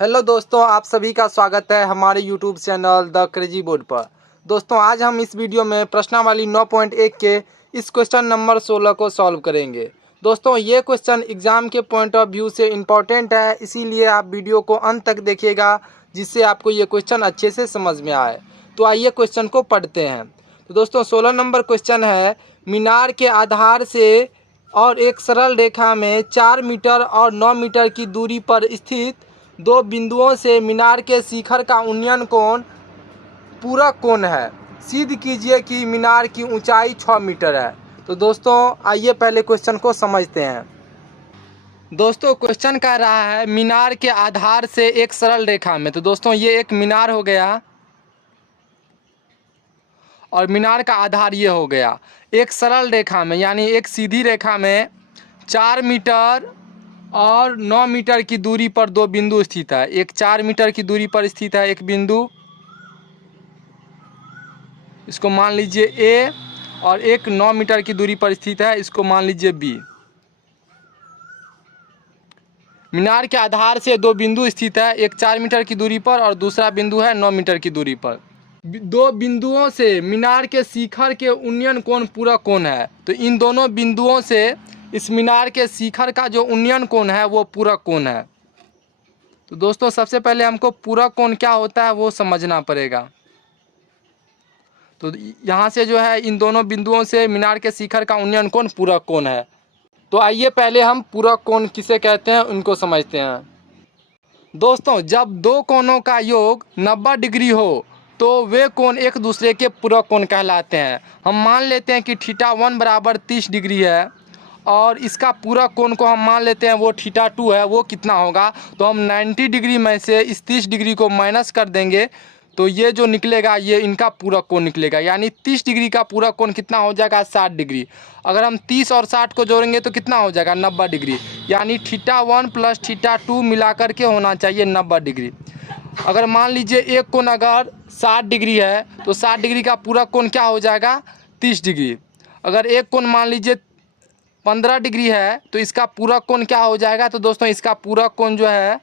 Hello दोस्तों, आप सभी का स्वागत है हमारे YouTube channel the crazy board पर। दोस्तों, आज हम इस वीडियो में प्रश्नावली 9.1 के इस क्वेश्चन नंबर 16 को सॉल्व करेंगे। दोस्तों, ये क्वेश्चन एग्ज़ाम के पॉइंट ऑफ व्यू से इम्पॉर्टेंट है, इसीलिए आप वीडियो को अंत तक देखिएगा, जिससे आपको ये क्वेश्चन अच्छे से समझ में आए। तो आइए क्वेश्चन को पढ़ते हैं। तो दोस्तों, 16 नंबर क्वेश्चन है, मीनार के आधार से और एक सरल रेखा में 4 मीटर और 9 मीटर की दूरी पर स्थित दो बिंदुओं से मीनार के शिखर का उन्नयन कोण पूरक कोण है। सिद्ध कीजिए कि मीनार की ऊंचाई 6 मीटर है। तो दोस्तों, आइए पहले क्वेश्चन को समझते हैं। दोस्तों, क्वेश्चन कह रहा है मीनार के आधार से एक सरल रेखा में। तो दोस्तों, ये एक मीनार हो गया और मीनार का आधार ये हो गया। एक सरल रेखा में यानी एक सीधी रेखा में 4 मीटर और 9 मीटर की दूरी पर दो बिंदु स्थित है। एक 4 मीटर की दूरी पर स्थित है एक बिंदु, इसको मान लीजिए ए, और एक 9 मीटर की दूरी पर स्थित है, इसको मान लीजिए बी। मीनार के आधार से दो बिंदु स्थित है, एक 4 मीटर की दूरी पर और दूसरा बिंदु है 9 मीटर की दूरी पर। दो बिंदुओं से मीनार के शिखर के उन्नयन कोण पूरक कोण है। तो इन दोनों बिंदुओं से इस मीनार के शिखर का जो उन्नयन कोण है वो पूरक कोण है। तो दोस्तों, सबसे पहले हमको पूरक कोण क्या होता है वो समझना पड़ेगा। तो यहाँ से जो है इन दोनों बिंदुओं से मीनार के शिखर का उन्नयन कोण पूरक कोण है। तो आइए पहले हम पूरक कोण किसे कहते हैं उनको समझते हैं। दोस्तों, जब दो कोणों का योग 90 डिग्री हो तो वे कोण एक दूसरे के पूरक कोण कहलाते हैं। हम मान लेते हैं कि θ1 बराबर 30 डिग्री है और इसका पूरक कोण को हम मान लेते हैं वो θ2 है। वो कितना होगा? तो हम 90 डिग्री में से इस 30 डिग्री को माइनस कर देंगे तो ये जो निकलेगा ये इनका पूरक कोण निकलेगा। यानी 30 डिग्री का पूरक कोण कितना हो जाएगा? 60 डिग्री। अगर हम 30 और 60 को जोड़ेंगे तो कितना हो जाएगा? 90 डिग्री। यानी θ1 प्लस θ2 मिला करके होना चाहिए 90 डिग्री। अगर मान लीजिए एक कोण अगर 60 डिग्री है तो 60 डिग्री का पूरक कोण क्या हो जाएगा? 30 डिग्री। अगर एक कोण मान लीजिए 15 डिग्री है तो इसका पूरक कोण क्या हो जाएगा? तो दोस्तों, इसका पूरक कोण जो है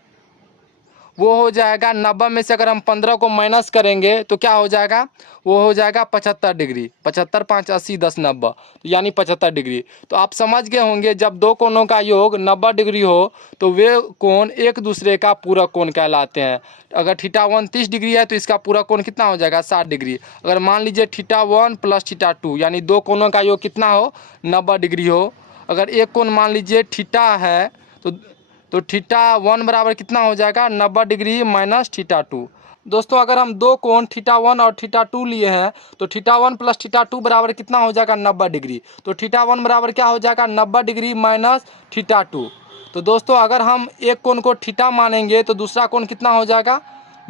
वो हो जाएगा 90 में से अगर हम 15 को माइनस करेंगे तो क्या हो जाएगा? वो हो जाएगा 75 डिग्री। 75 5 80 10 90, यानी 75 डिग्री। तो आप समझ गए होंगे जब दो कोणों का योग 90 डिग्री हो तो वे कोण एक दूसरे का पूरक कोण कहलाते हैं। अगर θ1 30 डिग्री है तो इसका पूरक कोण कितना हो जाएगा? 60 डिग्री। अगर मान लीजिए θ1 प्लस θ2 यानी दो कोणों का योग कितना हो? 90 डिग्री हो। अगर एक कोण मान लीजिए थीटा है तो θ1 बराबर कितना हो जाएगा? 90 डिग्री माइनस θ2। दोस्तों, अगर हम दो कोण θ1 और θ2 लिए हैं तो θ1 प्लस θ2 बराबर कितना हो जाएगा? 90 डिग्री। तो θ1 बराबर क्या हो जाएगा? 90 डिग्री माइनस θ2। तो दोस्तों, अगर हम एक कोण को थीटा मानेंगे तो दूसरा कोण कितना हो जाएगा?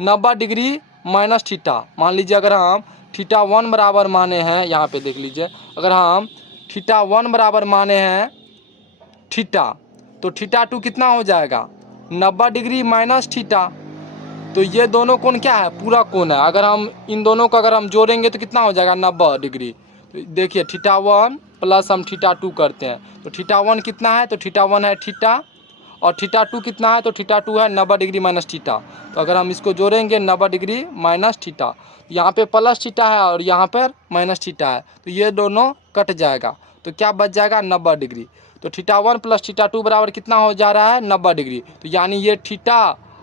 90 डिग्री माइनस थीटा। मान लीजिए अगर हम θ1 बराबर माने हैं, यहाँ पे देख लीजिए, अगर हम θ1 बराबर माने हैं थीटा तो θ2 कितना हो जाएगा? 90 डिग्री माइनस थीटा। तो ये दोनों कोण क्या है? पूरक कोण है। अगर हम इन दोनों को अगर हम जोड़ेंगे तो कितना हो जाएगा? 90 डिग्री। तो देखिए θ1 प्लस हम θ2 करते हैं तो θ1 कितना है? तो θ1 है थीटा और θ2 कितना है? तो θ2 है 90 डिग्री माइनस थीटा। तो अगर हम इसको जोड़ेंगे 90 डिग्री माइनस थीटा, यहाँ पे प्लस थीटा है और यहाँ पर माइनस थीटा है तो ये दोनों कट जाएगा। तो क्या बच जाएगा? 90 डिग्री। तो θ1 प्लस θ2 बराबर कितना हो जा रहा है? 90 डिग्री। तो यानी ये थीटा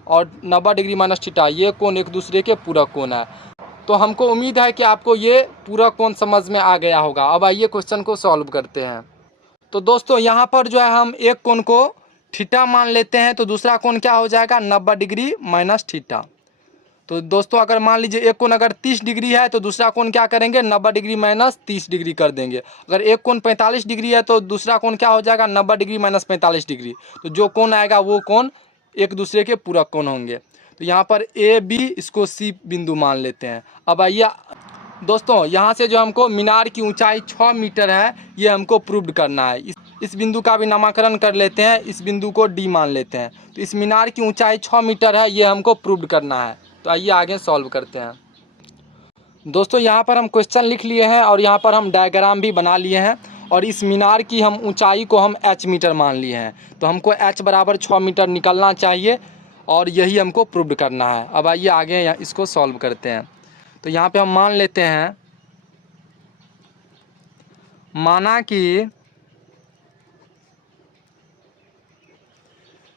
और 90 डिग्री माइनस थीटा ये कोण एक दूसरे के पूरक कोण है। तो हमको उम्मीद है कि आपको ये पूरक कोण समझ में आ गया होगा। अब आइए क्वेश्चन को सॉल्व करते हैं। तो दोस्तों, यहाँ पर जो है हम एक कोण को थीटा मान लेते हैं तो दूसरा कोण क्या हो जाएगा? 90 डिग्री माइनस थीटा। तो दोस्तों, अगर मान लीजिए एक कोण अगर 30 डिग्री है तो दूसरा कोण क्या करेंगे? 90 डिग्री माइनस 30 डिग्री कर देंगे। अगर एक कोण 45 डिग्री है तो दूसरा कोण क्या हो जाएगा? 90 डिग्री माइनस 45 डिग्री। तो जो कोण आएगा वो कोण एक दूसरे के पूरक कोण होंगे। तो यहाँ पर ए बी इसको सी बिंदु मान लेते हैं। अब आइए दोस्तों, यहाँ से जो हमको मीनार की ऊंचाई 6 मीटर है ये हमको प्रूव्ड करना है। इस बिंदु का भी नामकरण कर लेते हैं, इस बिंदु को डी मान लेते हैं। तो इस मीनार की ऊंचाई 6 मीटर है, ये हमको प्रूव्ड करना है। तो आइए आगे सॉल्व करते हैं। दोस्तों, यहाँ पर हम क्वेश्चन लिख लिए हैं और यहाँ पर हम डायग्राम भी बना लिए हैं और इस मीनार की हम ऊंचाई को हम h मीटर मान लिए हैं। तो हमको h बराबर 6 मीटर निकलना चाहिए। और यही हमको प्रूव करना है। अब आइए आगे इसको सॉल्व करते हैं। तो यहाँ पे हम मान लेते हैं, माना कि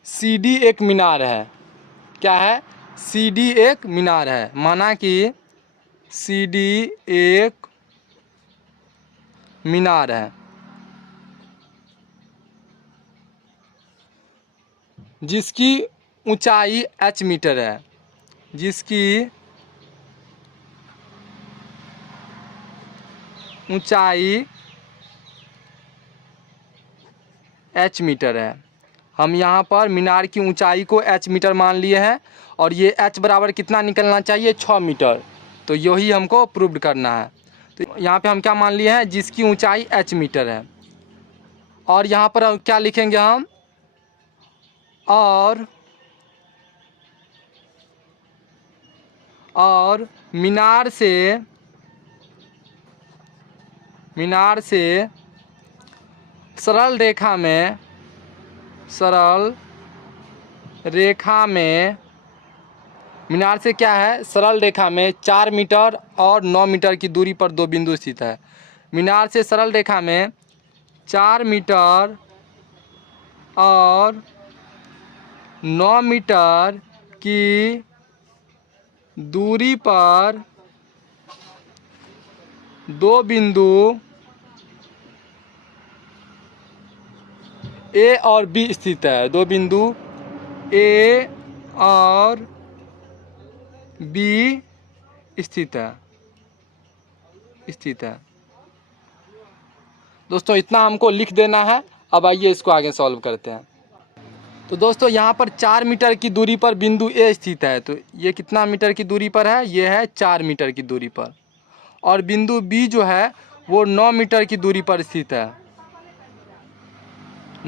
CD एक मीनार है। क्या है? CD एक मीनार है। माना कि CD एक मीनार है जिसकी ऊंचाई h मीटर है, जिसकी ऊंचाई h मीटर है। हम यहाँ पर मीनार की ऊंचाई को h मीटर मान लिए हैं और ये h बराबर कितना निकलना चाहिए? 6 मीटर। तो यही हमको प्रूव करना है। तो यहाँ पे हम क्या मान लिए हैं? जिसकी ऊंचाई h मीटर है। और यहाँ पर क्या लिखेंगे हम? और मीनार से सरल रेखा में मीनार से क्या है? सरल रेखा में 4 मीटर और 9 मीटर की दूरी पर दो बिंदु स्थित है। मीनार से सरल रेखा में 4 मीटर और 9 मीटर की दूरी पर दो बिंदु A और B स्थित है। दो बिंदु A और B स्थित है। दोस्तों इतना हमको लिख देना है। अब आइए इसको आगे सॉल्व करते हैं। तो दोस्तों यहाँ पर 4 मीटर की दूरी पर बिंदु A स्थित है। तो ये कितना मीटर की दूरी पर है? ये है 4 मीटर की दूरी पर। और बिंदु B जो है वो 9 मीटर की दूरी पर स्थित है।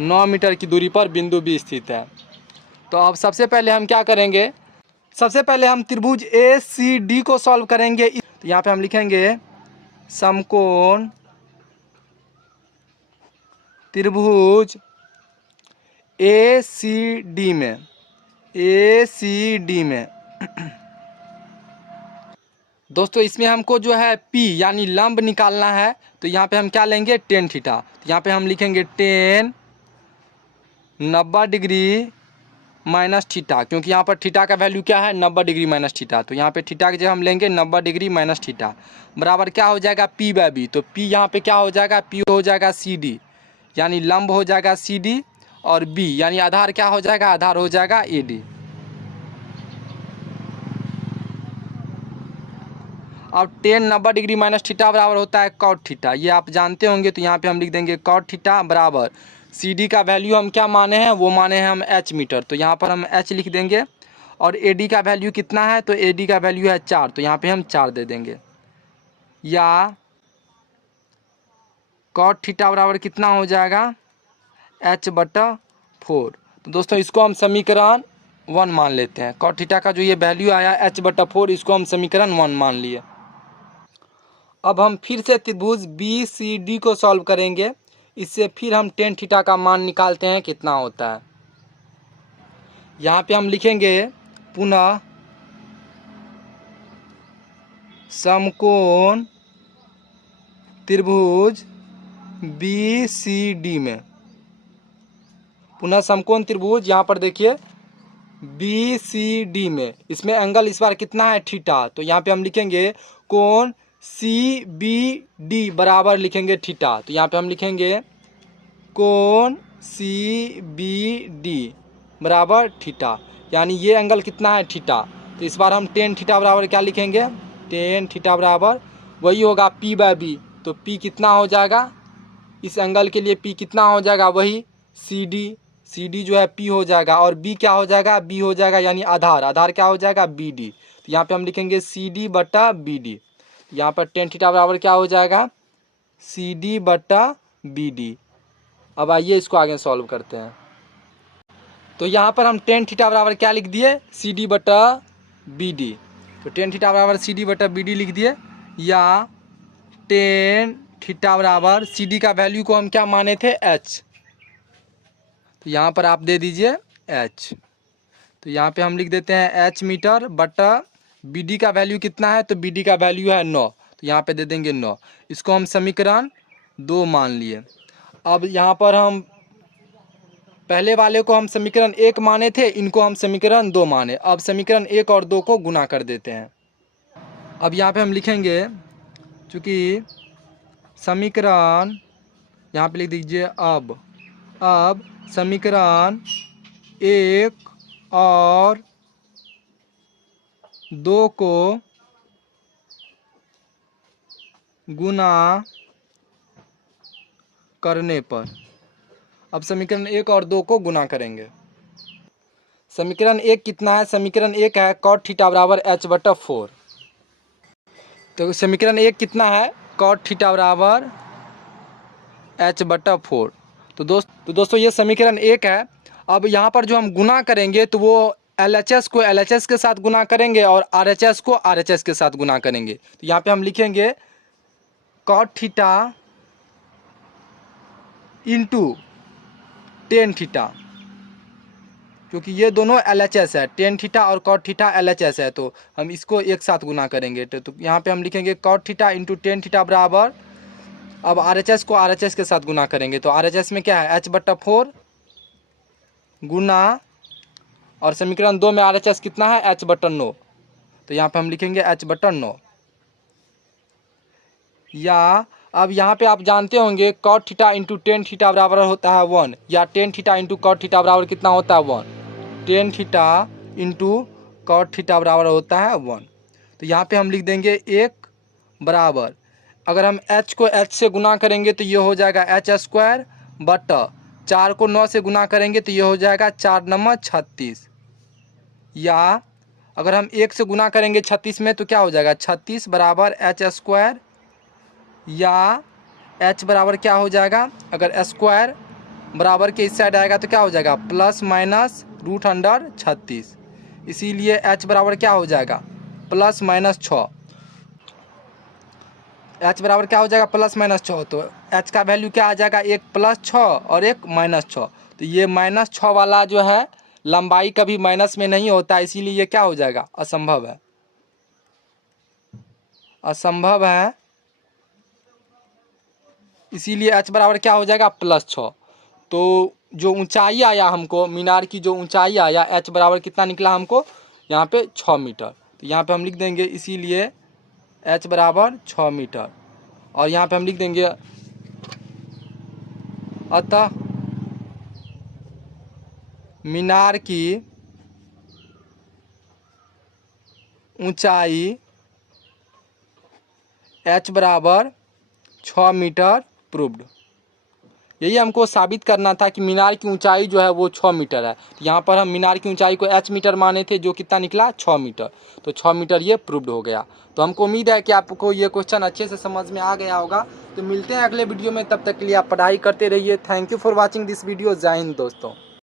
9 मीटर की दूरी पर बिंदु B स्थित है। तो अब सबसे पहले हम क्या करेंगे? सबसे पहले हम त्रिभुज ACD को सॉल्व करेंगे। तो यहाँ पे हम लिखेंगे समकोण त्रिभुज ACD में दोस्तों इसमें हमको जो है P यानी लंब निकालना है। तो यहाँ पे हम क्या लेंगे? Tan theta. तो यहाँ पे हम लिखेंगे टेन 90 डिग्री माइनस थीटा, क्योंकि यहाँ पर थीटा का वैल्यू क्या है? 90 डिग्री माइनस थीटा। तो यहाँ पे थीटा की जगह हम लेंगे 90 डिग्री माइनस थीटा बराबर क्या हो जाएगा? P/B। तो P यहाँ पे क्या हो जाएगा? P हो जाएगा CD यानी लंब हो जाएगा CD और B यानी आधार क्या हो जाएगा? आधार हो जाएगा AD। अब टेन 90 डिग्री माइनस थीटा बराबर होता है कॉट थीटा। ये आप जानते होंगे। तो यहाँ पे हम लिख देंगे कॉट थीटा बराबर CD का वैल्यू हम क्या माने हैं? वो माने हैं हम h मीटर। तो यहाँ पर हम h लिख देंगे। और AD का वैल्यू कितना है? तो AD का वैल्यू है 4। तो यहाँ पे हम 4 दे देंगे। या कॉट थीटा बराबर कितना हो जाएगा? h/4। तो दोस्तों इसको हम समीकरण 1 मान लेते हैं। कॉट थीटा का जो ये वैल्यू आया h/4, इसको हम समीकरण 1 मान लिए। अब हम फिर से त्रिभुज BCD को सॉल्व करेंगे। इससे फिर हम टेन थीटा का मान निकालते हैं कितना होता है। यहाँ पे हम लिखेंगे पुनः समकोण त्रिभुज BCD में, पुनः समकोण त्रिभुज यहाँ पर देखिए BCD में, इसमें एंगल इस बार कितना है? थीटा। तो यहाँ पे हम लिखेंगे कोण CBD बराबर लिखेंगे थीटा। तो यहाँ पे हम लिखेंगे कोण CBD बराबर थीटा यानी ये एंगल कितना है? थीटा। तो इस बार हम टेन थीटा बराबर क्या लिखेंगे? टेन थीटा बराबर वही होगा P/B। तो P कितना हो जाएगा? इस एंगल के लिए P कितना हो जाएगा? वही CD जो है P हो जाएगा। और B क्या हो जाएगा? B हो जाएगा यानी आधार क्या हो जाएगा? BD। तो यहाँ पे हम लिखेंगे CD/BD। यहाँ पर टेन थीटा बराबर क्या हो जाएगा? CD/BD। अब आइए इसको आगे सॉल्व करते हैं। तो यहाँ पर हम टेन थीटा बराबर क्या लिख दिए? CD/BD। तो टेन थीटा बराबर CD/BD लिख दिए। या टेन थीटा बराबर CD का वैल्यू को हम क्या माने थे? h। तो यहाँ पर आप दे दीजिए h। तो यहाँ पे हम लिख देते हैं h मीटर बटा BD का वैल्यू कितना है, तो BD का वैल्यू है 9, तो यहाँ पे दे देंगे 9। इसको हम समीकरण 2 मान लिए। अब यहाँ पर हम पहले वाले को हम समीकरण 1 माने थे, इनको हम समीकरण 2 माने। अब समीकरण 1 और 2 को गुना कर देते हैं। अब यहाँ पे हम लिखेंगे, चूँकि समीकरण यहाँ पे लिख दीजिए अब समीकरण 1 और 2 को गुना करने पर, अब समीकरण 1 और 2 को गुना करेंगे। समीकरण 1 कितना है, समीकरण 1 है cot थीटा बराबर h/4। तो समीकरण 1 कितना है, cot थीटा बराबर h/4। तो दोस्तों ये समीकरण 1 है। अब यहाँ पर जो हम गुना करेंगे तो वो LHS को LHS के साथ गुना करेंगे और RHS को RHS के साथ गुना करेंगे। तो यहाँ पे हम लिखेंगे cot theta into tan theta, क्योंकि ये दोनों LHS है, टेन थीटा और cot थीटा LHS है, तो हम इसको एक साथ गुना करेंगे। तो यहाँ पे हम लिखेंगे cot theta into tan theta बराबर, अब RHS को RHS के साथ गुना करेंगे तो RHS में क्या है h/4 गुना, और समीकरण 2 में RHS कितना है h/9, तो यहाँ पे हम लिखेंगे h/9। या अब यहाँ पे आप जानते होंगे cot theta into tan theta बराबर होता है 1, या tan theta into cot theta बराबर कितना होता है 1, tan theta into cot theta बराबर होता है 1। तो यहाँ पे हम लिख देंगे 1 बराबर, अगर हम h को h से गुना करेंगे तो ये हो जाएगा h² बटा 4 को 9 से गुना करेंगे तो ये हो जाएगा 4 9 36, या अगर हम 1 से गुना करेंगे 36 में तो क्या हो जाएगा 36 बराबर h², या h बराबर क्या हो जाएगा, अगर स्क्वायर बराबर के इस साइड आएगा तो क्या हो जाएगा प्लस माइनस √36, इसीलिए h बराबर क्या हो जाएगा प्लस माइनस 6। h बराबर क्या हो जाएगा प्लस माइनस 6, तो h का वैल्यू क्या आ जाएगा, एक प्लस 6 और एक माइनस 6। तो ये माइनस 6 वाला जो है लंबाई कभी माइनस में नहीं होता, इसीलिए ये क्या हो जाएगा असंभव है, असंभव है, इसीलिए h बराबर क्या हो जाएगा प्लस 6। तो जो ऊंचाई आया हमको, मीनार की जो ऊंचाई आया h बराबर कितना निकला हमको यहाँ पे 6 मीटर। तो यहाँ पे हम लिख देंगे इसीलिए h बराबर 6 मीटर, और यहाँ पे हम लिख देंगे अतः मीनार की ऊंचाई h बराबर 6 मीटर प्रूव्ड। यही हमको साबित करना था कि मीनार की ऊंचाई जो है वो 6 मीटर है। तो यहाँ पर हम मीनार की ऊंचाई को h मीटर माने थे, जो कितना निकला 6 मीटर, तो 6 मीटर ये प्रूव्ड हो गया। तो हमको उम्मीद है कि आपको ये क्वेश्चन अच्छे से समझ में आ गया होगा। तो मिलते हैं अगले वीडियो में, तब तक के लिए आप पढ़ाई करते रहिए। Thank you for watching this video. जय हिंद दोस्तों।